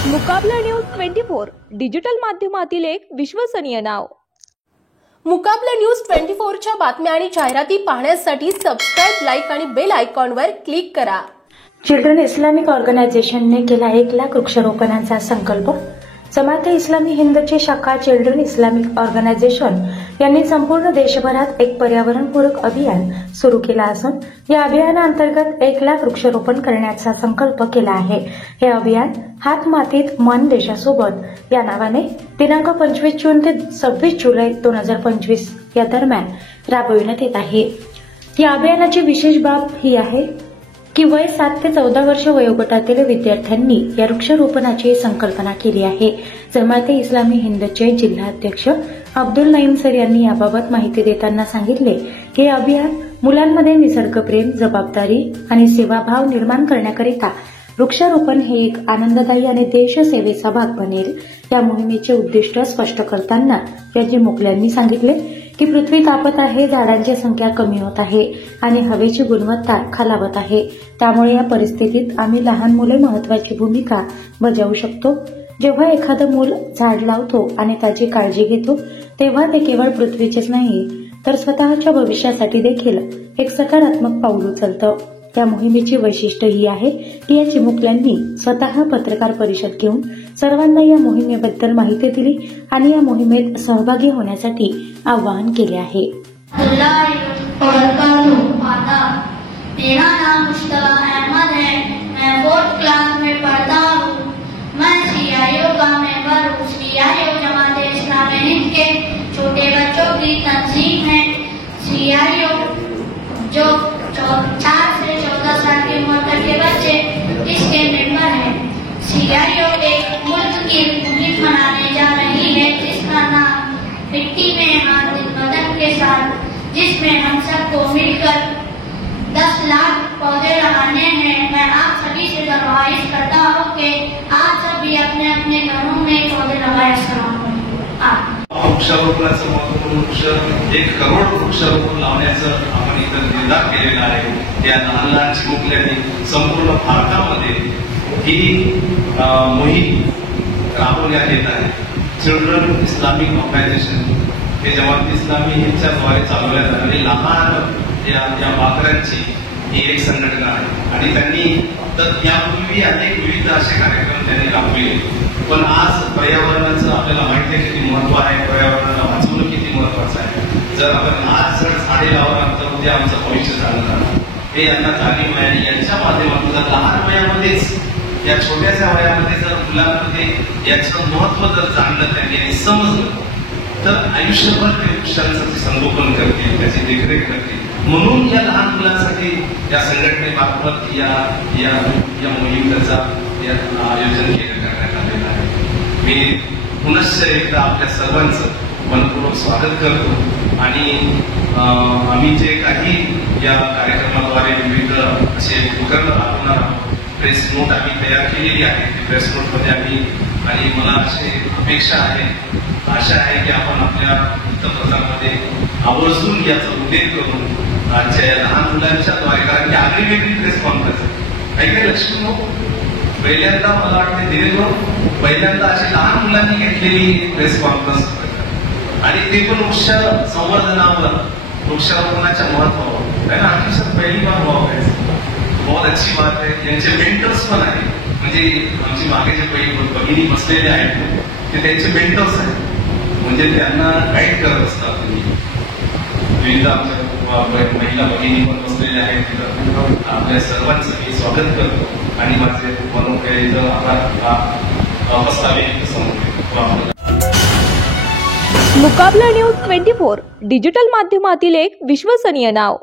मुकाबला news 24 digital माध्यमातील एक विश्वसनीय नाव। मुकाबला न्यूज 24 च्या बातम्या आणि जाहिराती पाहण्यासाठी सबस्क्राइब, लाईक आणि बेल आयकॉनवर क्लिक करा। चिल्ड्रन इस्लामिक ऑर्गनायझेशनने केला 1 लाख वृक्षारोपणाचा संकल्प। जमाते इस्लामी हिंदची शाखा चिल्ड्रन इस्लामिक ऑर्गनायझेशन यांनी संपूर्ण देशभरात एक पर्यावरणपूरक अभियान सुरू केला असून या अभियानाअंतर्गत 1 लाख वृक्षारोपण करण्याचा संकल्प केला आहे। हे अभियान हात मातीत मन देशासोबत या नावाने दिनांक 25 जून ते 26 जुलै 2025 या दरम्यान राबविण्यात येत आहे। या अभियानाची विशेष बाब ही आहे की वय 7 ते 14 वर्ष वयोगटातील विद्यार्थ्यांनी या वृक्षारोपणाची संकल्पना केली आहे। जमाते इस्लामी हिंदचे जिल्हाध्यक्ष अब्दुल नईम सर यांनी याबाबत माहिती देताना सांगितले की हे अभियान मुलांमध्ये निसर्गप्रेम, जबाबदारी आणि सेवाभाव निर्माण करण्याकरिता वृक्षारोपण हे एक आनंददायी आणि देशसेवेचा भाग बनेल। या मोहिमेचे उद्दिष्ट स्पष्ट करताना याजी मुखल्यांनी सांगितले की पृथ्वी तापत आहे, झाडांची संख्या कमी होत आहे आणि हवेची गुणवत्ता खालावत आहे। त्यामुळे या परिस्थितीत आम्ही लहान मुले महत्वाची भूमिका बजावू शकतो। जेव्हा एखादं मूल झाड लावतो आणि त्याची काळजी घेतो तेव्हा ते केवळ पृथ्वीचेच नाही तर स्वतःच्या भविष्यासाठी देखील एक सकारात्मक पाऊल उचलतं। त्या मोहिमेची वैशिष्ट्य ही आहे की या चिमुकल्यांनी स्वतः पत्रकार परिषद घेऊन सर्वांना या मोहिमेबद्दल माहिती दिली आणि या मोहिमेत सहभागी होण्यासाठी आवाहन केले आहे। मेरा नाम मुश्तबा अहमद है। मैं 4th क्लास में पढ़ता हूँ। मैं CIO का मेंबर हूँ। CIO जमाते इस्लामी हिंद के छोटे बच्चों की तंजीम है। CIO जो 4 से 14 साल की उम्र तक के बच्चे इसके मेंबर हैं। CIO एक मुल्क की मुहिम मनाने जा रही है जिसका नाम मिट्टी में हाथ बदन के साथ, जिसमें हम सबको मिलकर 10 लाख पौधे लगाने हैं। मैं आप सभी से दरख्वास्त करता हूँ कि आप सभी अपने अपने घरों में पौधे लगाए। वृक्षारोपणाचं महत्त्वपूर्ण वृक्ष 1 करोड वृक्षारोपण लावण्याचं आपण इथं निर्धार केलेला आहे। या लहान लहान चिमुकल्यांनी संपूर्ण भारतामध्ये ही मोहीम राबवण्यात येत आहे। चिल्ड्रन इस्लामिक ऑर्गनायझेशन हे जमात इस्लामी हिंदच्याद्वारे चालवण्यात आलेली लहान या बाकरांची ही एक संघटना आहे आणि त्यांनी यापूर्वी अनेक विविध असे कार्यक्रम त्यांनी राबविले। पण आज पर्यावरणाचं आपल्याला माहिती आहे किती महत्व आहे, पर्यावरणाला वाचवणं किती महत्वाचं आहे। जर आपण आज जर झाडे लावणार तर उद्या आमचं भविष्य चालणार हे यांना जाणीव आहे आणि यांच्या माध्यमातून जर लहान वयामध्येच या छोट्याशा वयामध्ये जर मुलांमध्ये याचं महत्व जर जाणलं त्यांनी आणि समजलं तर आयुष्यभर ते वृक्षांचं संगोपन करतील, त्याची देखरेख करतील। म्हणून या लहान मुलांसाठी या संघटनेमार्फत या मोहिमेचं आयोजन करण्यात आलेलं आहे। मी पुनश्च एकदा आपल्या सर्वांचं मनपूर्वक स्वागत करतो आणि आम्ही जे काही या कार्यक्रमाद्वारे विविध असे उपक्रम राबवणार आहोत, प्रेस नोट आम्ही तयार केलेली आहे। प्रेस नोटमध्ये आम्ही आणि मला अशी अपेक्षा आहे, आशा आहे की आपण आपल्या वृत्तपत्रामध्ये आवर्जून याचा उल्लेख करून आजच्या या लहान मुलांच्या द्वारे, कारण की आगळी वेगळी प्रेस कॉन्फरन्स काही लक्ष्मी पहिल्यांदा मला वाटते दिलेलो पहिल्यांदा अशी लहान मुलांनी घेतलेली प्रेस कॉन्फरन्स आणि ते पण वृक्ष संवर्धनावर, वृक्षारोपणाच्या महत्वावर आहे ना। अतिशय पहिली बार हुआ बहुत अच्छी बात आहे। यांचे मेंटर्स पण आहे, म्हणजे आमची मागे जे पहिली भगिनी बसलेले आहेत ते त्यांचे मेंटर्स आहेत, म्हणजे त्यांना गाईड करत असतात। विविध आमच्या महिला भगिनी पण बसलेल्या आहेत तिथं। आपल्या सर्वांचं मी स्वागत करतो आणि माझे मनोकेंद्र आभार प्रस्तावित समोर। मुकाबला न्यूज 24 डिजिटल माध्यमातील एक विश्वसनीय नाव।